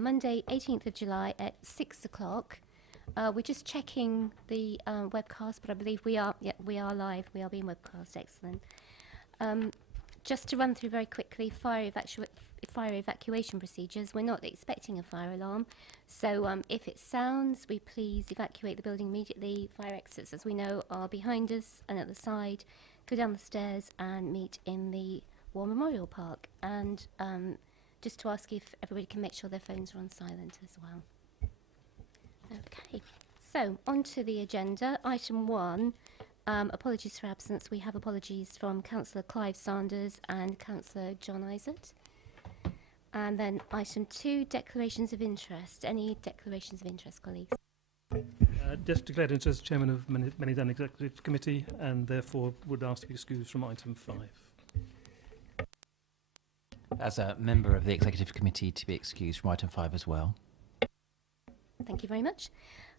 Monday 18th of July at 6 o'clock. We're just checking the webcast, but I believe we are live. We are being webcast. Excellent. Just to run through very quickly, fire evacuation procedures. We're not expecting a fire alarm, so if it sounds, we please evacuate the building immediately. Fire exits, as we know, are behind us and at the side. Go down the stairs and meet in the War Memorial Park. And just to ask if everybody can make sure their phones are on silent as well. Okay, so on to the agenda. Item 1, apologies for absence. We have apologies from Councillor Clive Sanders and Councillor John Isett. And then item 2, declarations of interest. Any declarations of interest, colleagues? Just declared interest as Chairman of Many Done Executive Committee, and therefore would ask to be excused from item 5. As a member of the Executive Committee, to be excused from item 5 as well. Thank you very much.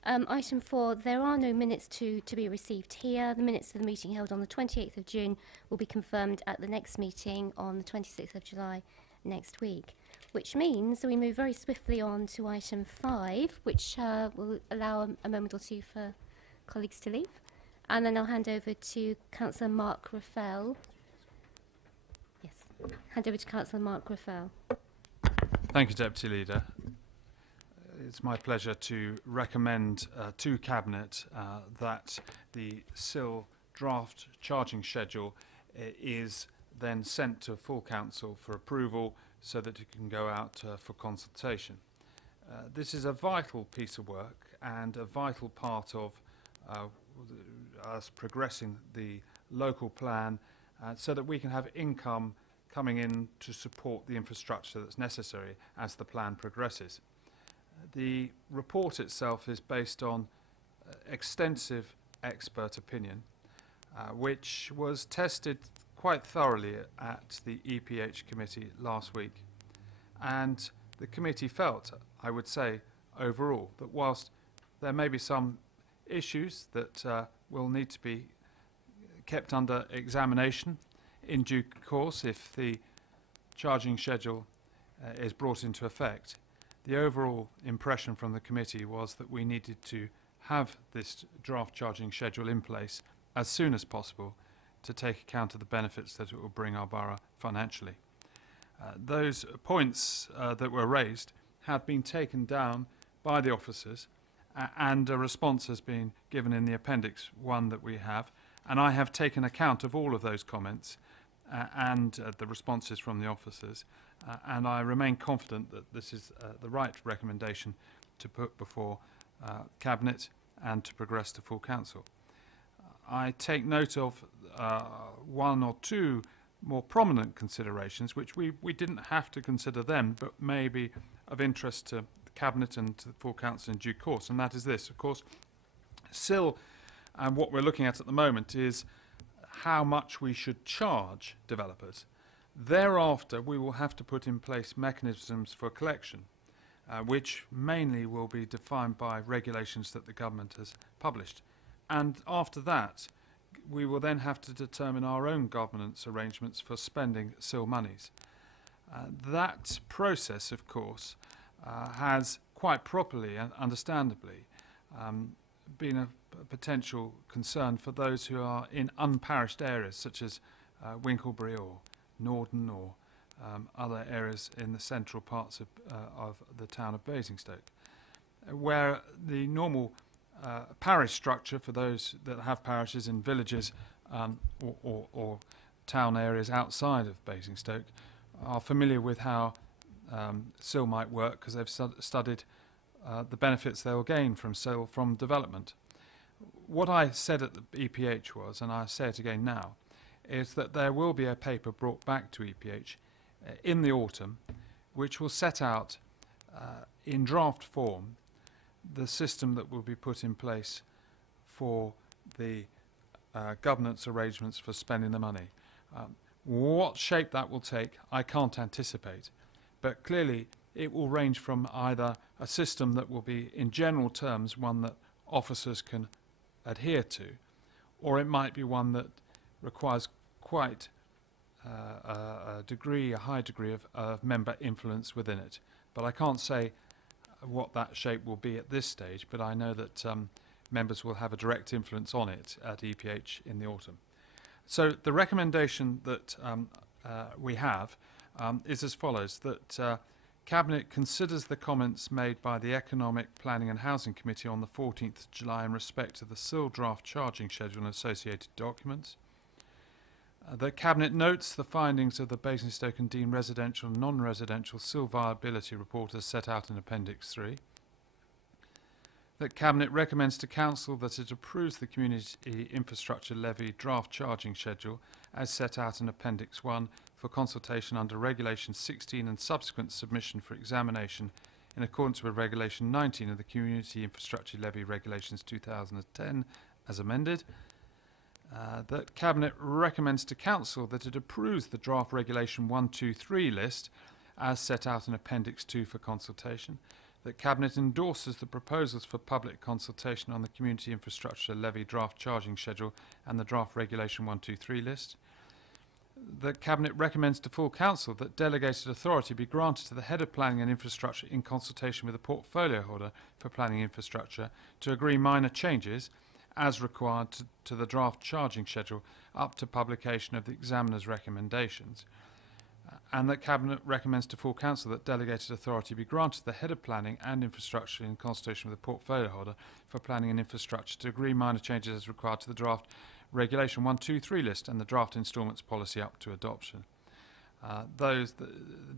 Item 4, there are no minutes to be received here. The minutes of the meeting held on the 28th of June will be confirmed at the next meeting on the 26th of July next week, which means that we move very swiftly on to item 5, which will allow a moment or two for colleagues to leave. And then I'll hand over to Councillor Mark Raffel. Yes, hand over to Councillor Mark Raffel. Thank you, Deputy Leader. It's my pleasure to recommend to Cabinet that the SIL draft charging schedule is then sent to full Council for approval so that it can go out for consultation. This is a vital piece of work and a vital part of us progressing the local plan so that we can have income coming in to support the infrastructure that's necessary as the plan progresses. The report itself is based on extensive expert opinion, which was tested quite thoroughly at the EPH committee last week. And the committee felt, I would say, overall, that whilst there may be some issues that will need to be kept under examination in due course if the charging schedule is brought into effect, the overall impression from the committee was that we needed to have this draft charging schedule in place as soon as possible to take account of the benefits that it will bring our borough financially. Those points that were raised have been taken down by the officers and a response has been given in the Appendix 1 that we have, and I have taken account of all of those comments and the responses from the officers. And I remain confident that this is the right recommendation to put before Cabinet and to progress to full Council. I take note of one or two more prominent considerations, which we didn't have to consider then, but may be of interest to the Cabinet and to the full Council in due course, and that is this. Of course, SIL, and what we're looking at the moment, is how much we should charge developers. Thereafter, we will have to put in place mechanisms for collection, which mainly will be defined by regulations that the government has published. And after that, we will then have to determine our own governance arrangements for spending SIL monies. That process, of course, has quite properly and understandably been a potential concern for those who are in unparished areas such as Winklebury or Norden or other areas in the central parts of the town of Basingstoke, where the normal parish structure for those that have parishes in villages or town areas outside of Basingstoke are familiar with how SIL might work because they've studied the benefits they will gain from SIL from development. What I said at the EPH was, and I say it again now, is that there will be a paper brought back to EPH in the autumn which will set out in draft form the system that will be put in place for the governance arrangements for spending the money. What shape that will take, I can't anticipate, but clearly it will range from either a system that will be in general terms one that officers can adhere to, or it might be one that requires quite a high degree of member influence within it. But I can't say what that shape will be at this stage, but I know that members will have a direct influence on it at EPH in the autumn. So the recommendation that we have is as follows, that Cabinet considers the comments made by the Economic Planning and Housing Committee on the 14th of July in respect to the SIL draft charging schedule and associated documents. The Cabinet notes the findings of the Basingstoke and Dean residential and non-residential SIL viability report as set out in Appendix 3. That Cabinet recommends to Council that it approves the Community Infrastructure Levy draft charging schedule as set out in Appendix 1 for consultation under Regulation 16 and subsequent submission for examination in accordance with Regulation 19 of the Community Infrastructure Levy Regulations 2010 as amended. That Cabinet recommends to Council that it approves the draft Regulation 123 list as set out in Appendix 2 for consultation. That Cabinet endorses the proposals for public consultation on the Community Infrastructure Levy draft charging schedule and the draft Regulation 123 list. The Cabinet recommends to full Council that delegated authority be granted to the Head of Planning and Infrastructure in consultation with the portfolio holder for planning infrastructure to agree minor changes as required to the draft charging schedule up to publication of the examiner's recommendations. And that Cabinet recommends to full Council that delegated authority be granted to the Head of Planning and Infrastructure in consultation with the portfolio holder for planning and infrastructure to agree minor changes as required to the draft Regulation 123 list and the draft instalments policy up to adoption. Those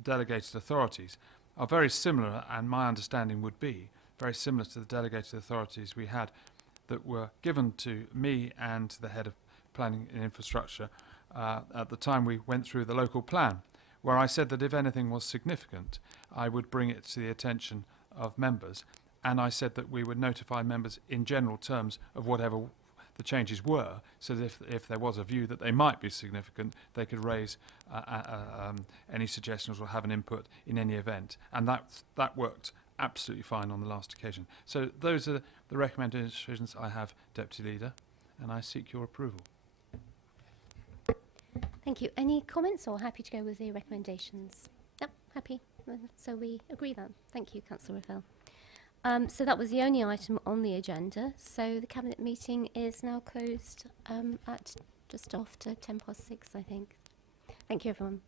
delegated authorities are very similar, and my understanding would be very similar to the delegated authorities we had that were given to me and to the Head of Planning and Infrastructure at the time we went through the local plan, where I said that if anything was significant, I would bring it to the attention of members, and I said that we would notify members in general terms of whatever the changes were, so that if there was a view that they might be significant, they could raise any suggestions or have an input in any event, and that worked absolutely fine on the last occasion. So those are the recommendations I have, Deputy Leader, and I seek your approval. Thank you. Any comments, or happy to go with the recommendations? Yep, happy. So we agree then. Thank you, Councillor Ravel. So that was the only item on the agenda. So the Cabinet meeting is now closed at just after 6:10, I think. Thank you, everyone.